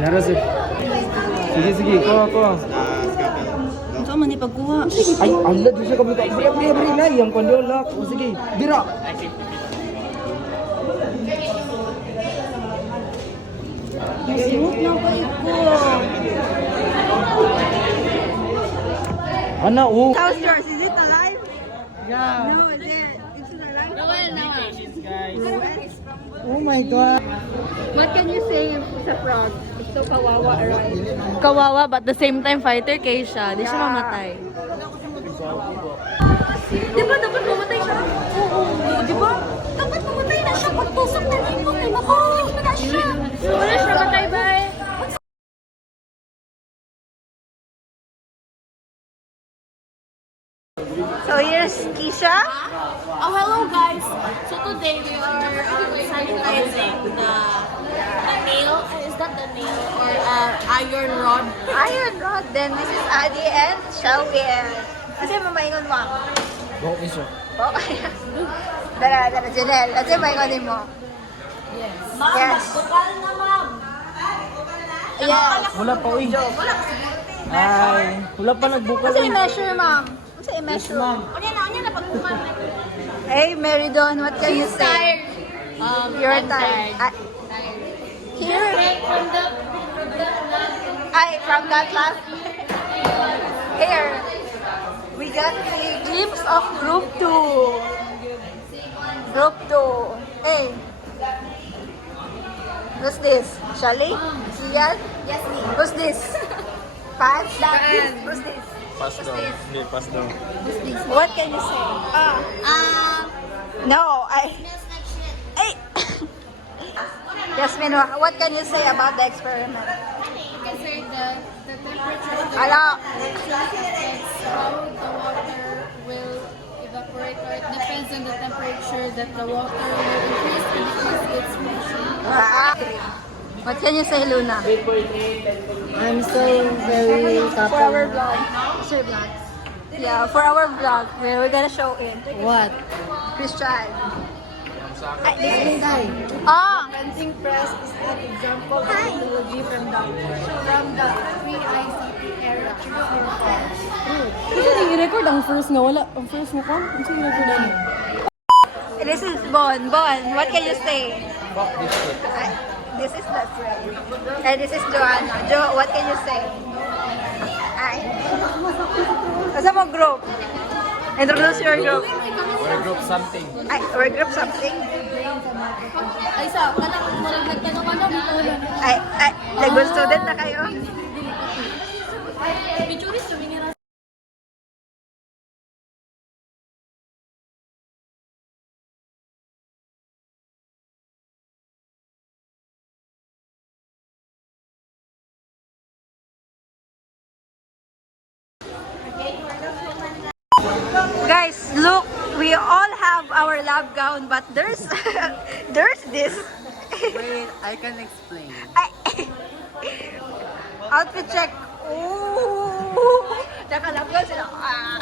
Narasip. Sige, sige. Kuha. Ito man ipagkuha. Ay, ala, di siya kami ka. Bri na. Yang kondolak. O sige, bira. Nasimot na ko iko. Ana, oh. How's yours? Is it alive? Yeah. No, is it? Is it alive? Oh my God. What can you say sa frog? It's so kawawa, right? Kawawa, but at the same time, fighter kay siya. Di siya mamatay. Di ba dapat mamatay siya? Oo, di ba? Dapat mamatay na siya. Pagtusok na rin mo, may mabuhay na siya. Wala siya mamatay, bye. So here's Keisha. Oh, hello guys! So today we are sanitizing the nail. Is that the nail or iron rod? Iron Rod. Then this is Adi and Shelby. Kasi mamaingon mo. Bok iso. Oh, dala, Janelle. Kasi maingonin mo. Yes. Yes. Bukal na, ma'am! Yes. Wala pa, uy. Ay, wala pa nagbukal. Kasi i-measure, ma'am. Kasi i-measure. Ma'am. Unya na pagbukan. Hey, Meridon, what can you say? You're I'm tired. tired. Here. From the From that last. Here. We got a glimpse of Group 2. Group 2. Hey. Who's this? Shelly? Sian? Yes, me. Who's this? Pat? Who's this? Pass daw. Hindi, pass daw. What can you say? No, Hey! Yasmin, what can you say about the experiment? Kasi the temperature Ala! it's how the water will evaporate, or it depends on the temperature that the water will increase and decrease its motion. What can you say, Luna? I'm so very For our vlog. What's your vlog? Yeah, for our vlog, we're gonna show it. What? Christian. Ay, This guy. Ah! Printing press is an example of technology from the pre-ICT era. Kasi i-record ang first nga wala. Ang first mo ka? Ang i-record ang This is Bon. Bon, what can you say? Bok this shit. Ay, this is Leslie. And this is Joanna. Jo, what can you say? Ay. Asa mo group? Introduce your group. We're group something. Ay, or group something. Ay, sa, kanang maraglag ka naman dito. Ay, nag-good student na kayo. Bichuris, tumingin na. Guys, look, we all have our lab gown, but there's this. Wait, I can explain. Ay, outfit check. Ooh, nakalab gown sila. Ah.